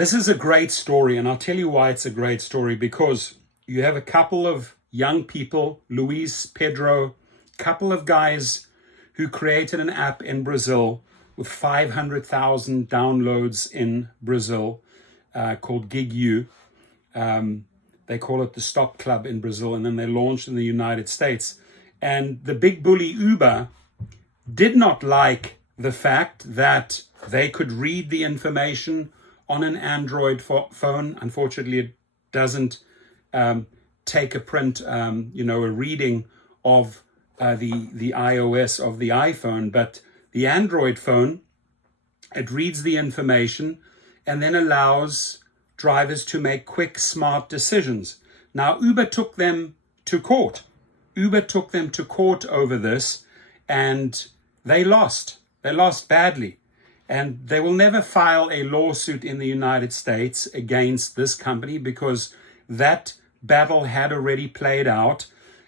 This is a great story, and I'll tell you why it's a great story, because you have a couple of young people, Luis, Pedro, couple of guys who created an app in Brazil with 500,000 downloads in Brazil called GigU. They call it the Stop Club in Brazil, and then they launched in the United States. And the big bully Uber did not like the fact that they could read the information on an Android phone. Unfortunately, it doesn't take a print, a reading of the iOS of the iPhone, but the Android phone, it reads the information and then allows drivers to make quick, smart decisions. Now, Uber took them to court. Uber took them to court over this, and they lost. They lost badly. And they will never file a lawsuit in the United States against this company because that battle had already played out.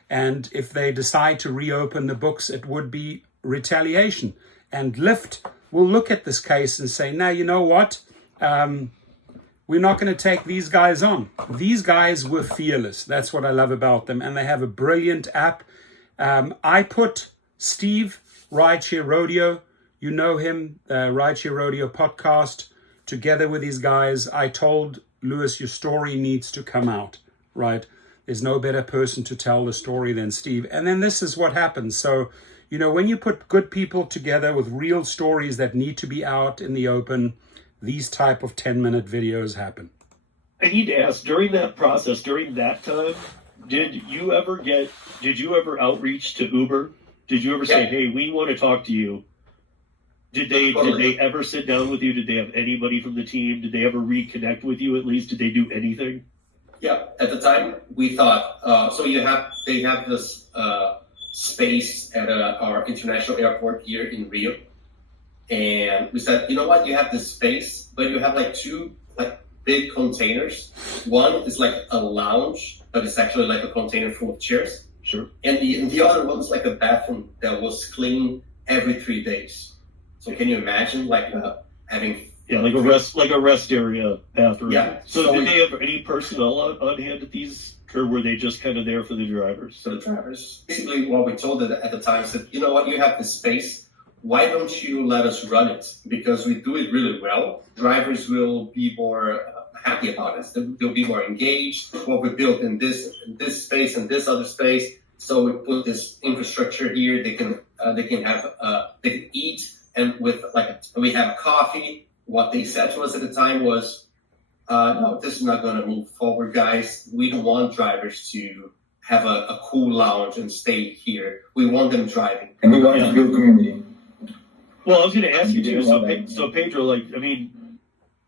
And if they decide to reopen the books, it would be retaliation. And LYFT will look at this case and say, now, you know what? We're not going to take these guys on. These guys were fearless. That's what I love about them. And they have a brilliant app. I put Steve, Rideshare Rodeo, you know him, Rideshare Rodeo podcast, together with these guys. I told Lewis, your story needs to come out, right? There's no better person to tell the story than Steve. And then this is what happens. So, when you put good people together with real stories that need to be out in the open, these type of 10-minute videos happen. I need to ask, during that process, during that time, did you ever outreach to Uber? Did you ever say, hey, we want to talk to you? Did they ever sit down with you? Did they have anybody from the team? Did they ever reconnect with you at least? Did they do anything? Yeah, at the time we thought, they have this space at our international airport here in Rio. And we said, you know what, you have this space, but you have like two big containers. One is like a lounge, but it's actually like a container full of chairs. Sure. And the other one is like a bathroom that was cleaned every 3 days. So can you imagine having like a rest area bathroom? Yeah. So did they have any personnel on hand at these, or were they just kind of there for the drivers? For the drivers. Basically, what we told them at the time said, you know what, you have this space. Why don't you let us run it? Because we do it really well. Drivers will be more happy about it. They'll be more engaged. What we built in this space and this other space. So we put this infrastructure here. They can eat. And with we have coffee. What they said to us at the time was, no, this is not going to move forward, guys. We don't want drivers to have a cool lounge and stay here. We want them driving. And we want to build community. Well, I was going to ask you too. So Pedro,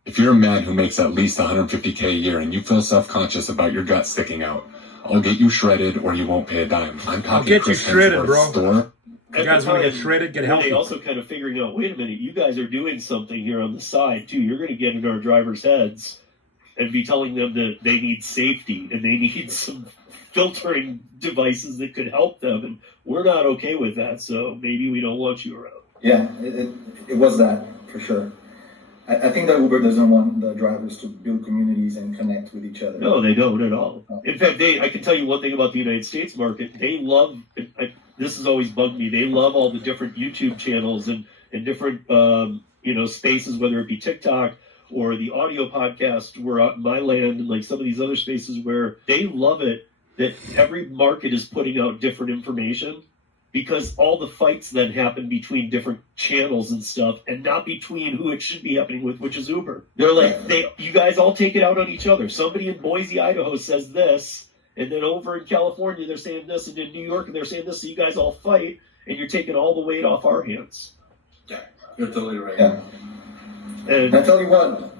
if you're a man who makes at least $150K a year and you feel self-conscious about your gut sticking out, I'll get you shredded or you won't pay a dime. I'll get you shredded, bro. Store. You guys want to get shredded, get healthy. They also kind of figuring out, wait a minute, you guys are doing something here on the side too. You're going to get in our drivers' heads and be telling them that they need safety and they need some filtering devices that could help them. And we're not okay with that, so maybe we don't want you around. Yeah, it was that, for sure. I think that Uber doesn't want the drivers to build communities and connect with each other. No, they don't at all. In fact, I can tell you one thing about the United States market. They love, this has always bugged me, they love all the different YouTube channels and different, spaces, whether it be TikTok or the audio podcast, we're out in my land and some of these other spaces where they love it that every market is putting out different information. Because all the fights then happen between different channels and stuff, and not between who it should be happening with, which is Uber. They're you guys all take it out on each other. Somebody in Boise, Idaho says this, and then over in California they're saying this, and in New York they're saying this, so you guys all fight, and you're taking all the weight off our hands. Yeah, you're totally right. Yeah. And I tell you what,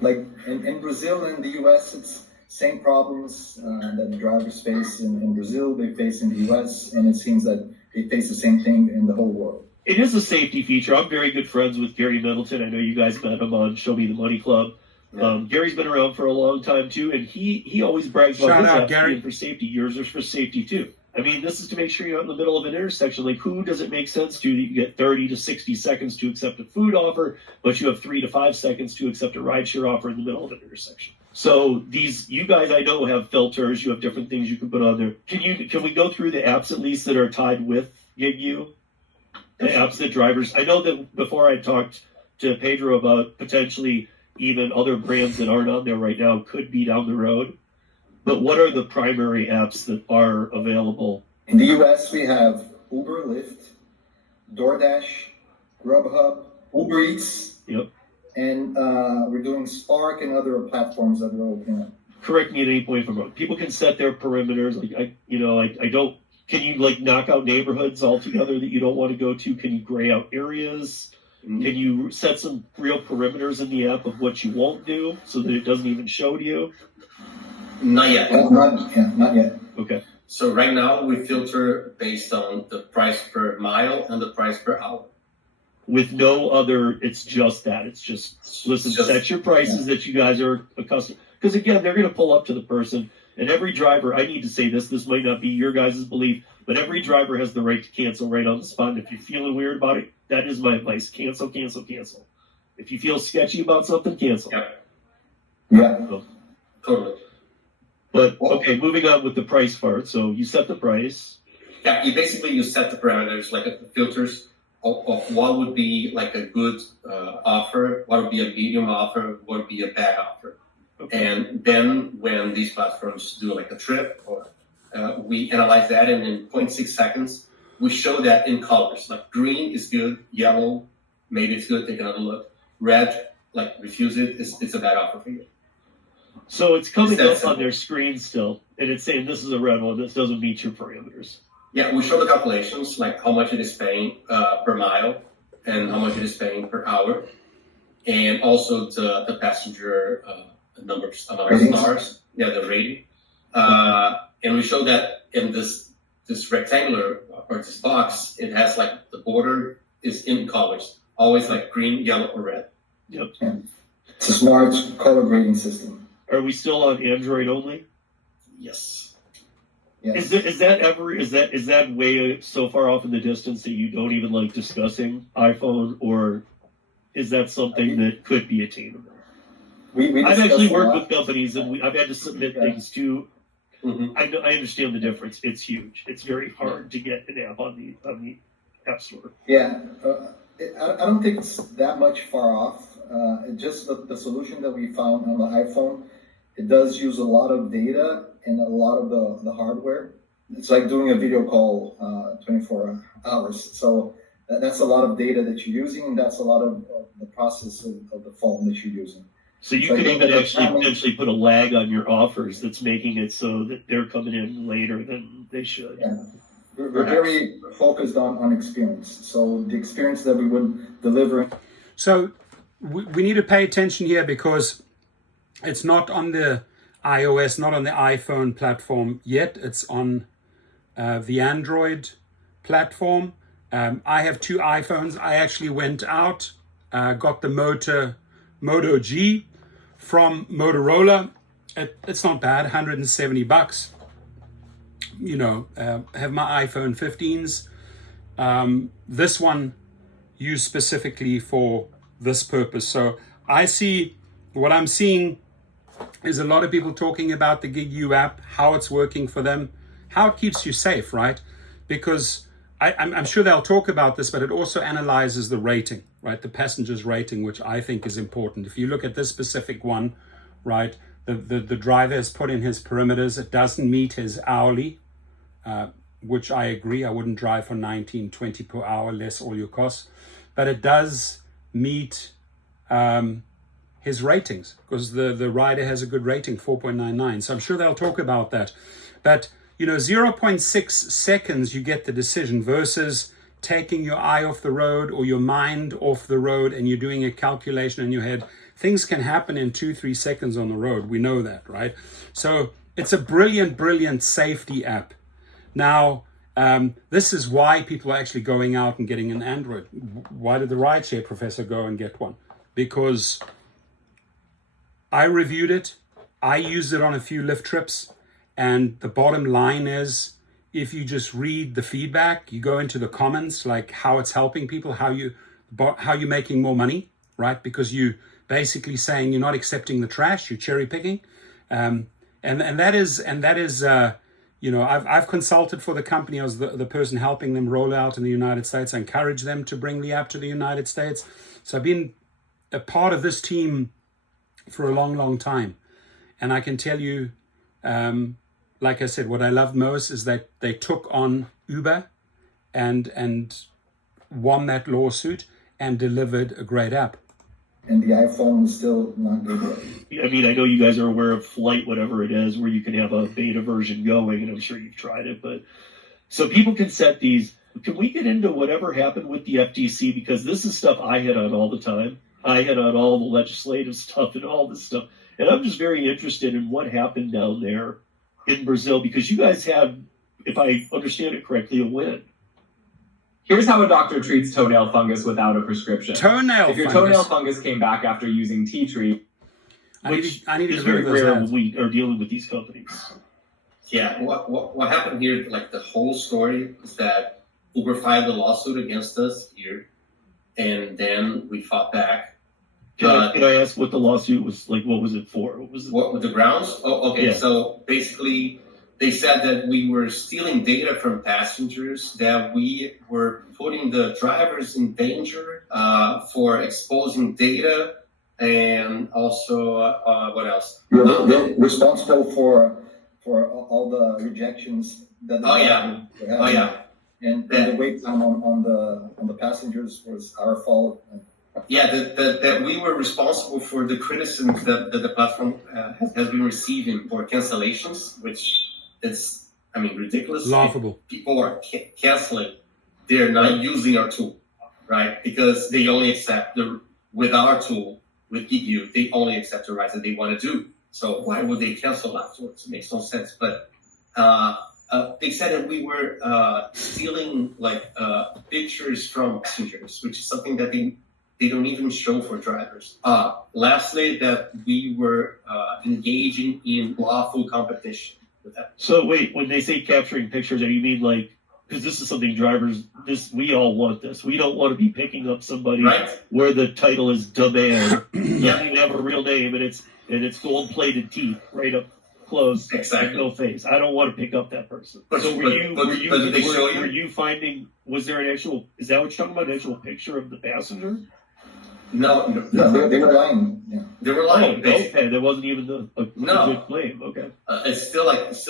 in Brazil and the US, it's same problems that the drivers face in Brazil, they face in the US, and it seems that they face the same thing in the whole world. It is a safety feature. I'm very good friends with Gary Middleton. I know you guys met him on Show Me the Money Club. Yeah. Gary's been around for a long time too, and he always brags about his apps being for safety. Yours are for safety too. I mean, this is to make sure you're out in the middle of an intersection. Like, who does it make sense to that you get 30 to 60 seconds to accept a food offer, but you have 3 to 5 seconds to accept a rideshare offer in the middle of an intersection? So you guys, I know, have filters. You have different things you can put on there. Can we go through the apps at least that are tied with GigU? The apps that drivers. I know that before I talked to Pedro about potentially even other brands that aren't on there right now could be down the road. But what are the primary apps that are available? In the US, we have Uber, Lyft, DoorDash, Grubhub, Uber Eats. Yep. And we're doing Spark and other platforms that we're opening up. Correct me at any point if I'm wrong. People can set their perimeters. Like I don't. Can you like knock out neighborhoods altogether that you don't want to go to? Can you gray out areas? Can you set some real perimeters in the app of what you won't do so that it doesn't even show to you? Not yet. Not yet. Okay. So right now we filter based on the price per mile and the price per hour. With no other, it's just that. It's just, listen, set your prices that you guys are accustomed. Because again, they're going to pull up to the person. And every driver, I need to say this might not be your guys' belief, but every driver has the right to cancel right on the spot. And if you're feeling weird about it, that is my advice. Cancel, cancel, cancel. If you feel sketchy about something, cancel. Yeah. Totally. But, okay, moving on with the price part. So you set the price. Yeah, you set the parameters, like the filters of what would be like a good offer, what would be a medium offer, what would be a bad offer. Okay. And then when these platforms do like a trip, or we analyze that, and in 0.6 seconds, we show that in colors. Like green is good, yellow, maybe it's good, take another look. Red, like refuse it, it's a bad offer for you. So it's coming up on their screen still, and it's saying this is a red one, this doesn't meet your parameters. Yeah, we show the calculations, like how much it is paying per mile and how much it is paying per hour, and also the passenger amount of stars, the rating. And we show that in this rectangular or this box, it has like the border is in colors, always like green, yellow, or red. Yep. Yeah. It's a smart color grading system. Are we still on Android only? Yes. Yes. Is that way so far off in the distance that you don't even like discussing iPhone, or is that something that could be attainable? I've actually worked with companies, and I've had to submit things to. Mm-hmm. I understand the difference. It's huge. It's very hard to get an app on the App Store. Yeah, I don't think it's that much far off. Just the solution that we found on the iPhone, it does use a lot of data and a lot of the hardware. It's like doing a video call 24 hours. So that's a lot of data that you're using, and that's a lot of the process of the phone that you're using. So you could even actually potentially put a lag on your offers that's making it so that they're coming in later than they should. Yeah. We're very focused on experience. So the experience that we would deliver. So we need to pay attention here because it's not on the iOS, not on the iPhone platform yet. It's on the Android platform. I have 2 iPhones. I actually went out, got the Moto G from Motorola. It's not bad, $170. Have my iPhone 15s. This one used specifically for this purpose. So what I'm seeing is a lot of people talking about the GigU app, how it's working for them, how it keeps you safe, right? Because I'm sure they'll talk about this, but it also analyzes the rating, right? The passenger's rating, which I think is important. If you look at this specific one, right, the driver has put in his perimeters. It doesn't meet his hourly, which I agree. I wouldn't drive for $19, $20 per hour, less all your costs. But it does meet his ratings, because the rider has a good rating, 4.99. So I'm sure they'll talk about that. But 0.6 seconds you get the decision versus taking your eye off the road or your mind off the road and you're doing a calculation in your head. Things can happen in 2-3 seconds on the road. We know that, right? So it's a brilliant safety app. Now, this is why people are actually going out and getting an Android. Why did the rideshare professor go and get one? Because I reviewed it. I used it on a few Lyft trips. And the bottom line is, if you just read the feedback, you go into the comments, like how it's helping people, how you're making more money, right? Because you basically saying you're not accepting the trash, you're cherry picking, and that is I've consulted for the company. I was the person helping them roll out in the United States. I encourage them to bring the app to the United States. So I've been a part of this team for a long time, and I can tell you, like I said, what I love most is that they took on Uber and won that lawsuit and delivered a great app. And the iPhone is still not good yet. I mean, I know you guys are aware of Flight, whatever it is, where you can have a beta version going, and I'm sure you've tried it. But so people can set these. Can we get into whatever happened with the FTC? Because this is stuff I hit on all the time. I hit on all the legislative stuff and all this stuff. And I'm just very interested in what happened down there in Brazil, because you guys have, if I understand it correctly, a win. Here's how a doctor treats toenail fungus without a prescription. If your toenail fungus came back after using tea tree, which is very rare when we are dealing with these companies. Yeah, what happened here, like the whole story is that Uber filed a lawsuit against us here, and then we fought back. Can I ask what the lawsuit was like? What was it for? What was it? What the grounds? Oh, okay. Yeah. So basically, they said that we were stealing data from passengers, that we were putting the drivers in danger for exposing data, and also what else? You're responsible for all the rejections that. And the wait time on the passengers was our fault. Yeah, that we were responsible for the criticism that the platform has been receiving for cancellations, which is, I mean, ridiculous. Laughable. People are canceling. They're not using our tool, right? Because they only accept with our tool, with GigU, they only accept the rides that they want to do. So why would they cancel afterwards? It makes no sense. But they said that we were stealing pictures from passengers, which is something that they don't even show for drivers. Lastly, that we were engaging in lawful competition with that. So wait, when they say capturing pictures, do you mean like, because this is something we all want this. We don't want to be picking up somebody where the title is Demand. Yeah, they have a real name and it's gold-plated teeth right up close. Exactly. No face. I don't want to pick up that person. So were you finding, was there an actual, is that what you're talking about, an actual picture of the passenger? No, they were lying. Yeah. They were lying. Okay, there wasn't even a good claim. Okay. It's still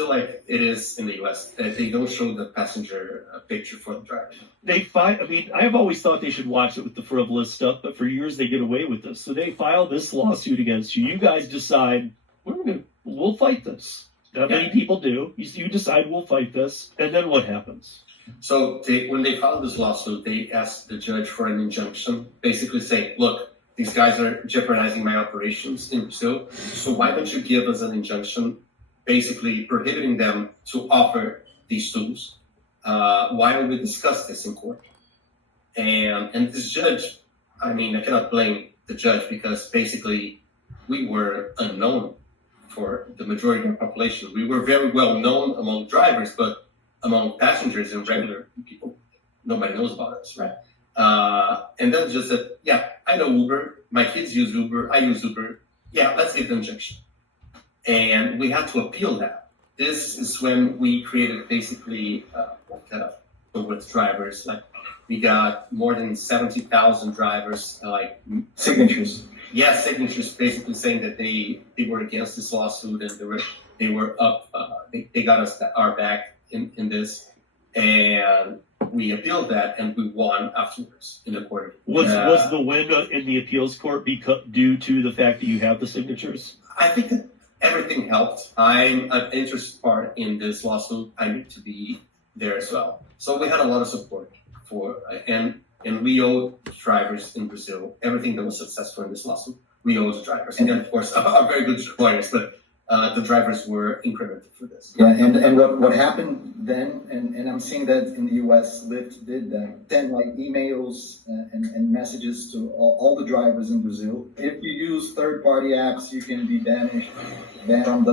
like it is in the U.S. They don't show the passenger picture for the driver. I have always thought they should watch it with the frivolous stuff, but for years they get away with this. So they file this lawsuit against you. You guys decide we'll fight this. Not many people do. You decide we'll fight this, and then what happens? So when they filed this lawsuit, they asked the judge for an injunction, basically saying, look, these guys are jeopardizing my operations in Brazil, so why don't you give us an injunction basically prohibiting them to offer these tools? Why don't we discuss this in court? And this judge, I mean, I cannot blame the judge because basically we were unknown for the majority of the population. We were very well known among drivers, but among passengers and regular people, nobody knows about us, right? And then just said, yeah, I know Uber. My kids use Uber. I use Uber. Yeah, let's give the injunction. And we had to appeal that. This is when we created basically with drivers. Like we got more than 70,000 drivers, signatures. Yeah, signatures basically saying that they were against this lawsuit and they were up. They got us our back in this, and we appealed that, and we won afterwards in the court. Was the win in the appeals court due to the fact that you have the signatures? I think that everything helped. I'm an interested part in this lawsuit. I need to be there as well. So we had a lot of support and we owe drivers in Brazil everything that was successful in this lawsuit. We owe the drivers, and then of course are very good lawyers, but the drivers were incremental for this. Yeah, and what happened then, and I'm seeing that in the US, LYFT did that, send emails and messages to all the drivers in Brazil. If you use third-party apps, you can be banned from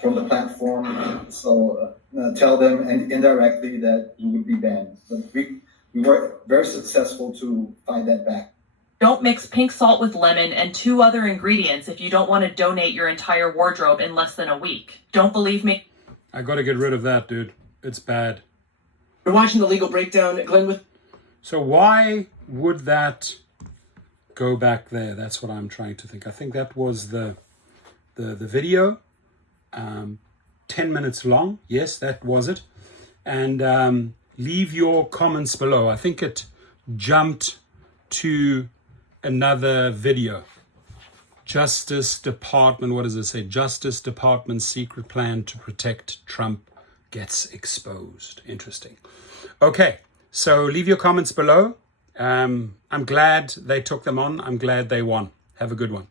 from the platform. So tell them and indirectly that we would be banned. But we were very successful to fight that back. Don't mix pink salt with lemon and 2 other ingredients if you don't want to donate your entire wardrobe in less than a week. Don't believe me? I got to get rid of that, dude. It's bad. We're watching the legal breakdown, Glenn. So why would that go back there? That's what I'm trying to think. I think that was the video, 10 minutes long. Yes, that was it. And leave your comments below. I think it jumped to another video. Justice Department, what does it say? Justice Department secret plan to protect Trump gets exposed. Interesting. Okay, so leave your comments below. I'm glad they took them on. I'm glad they won. Have a good one.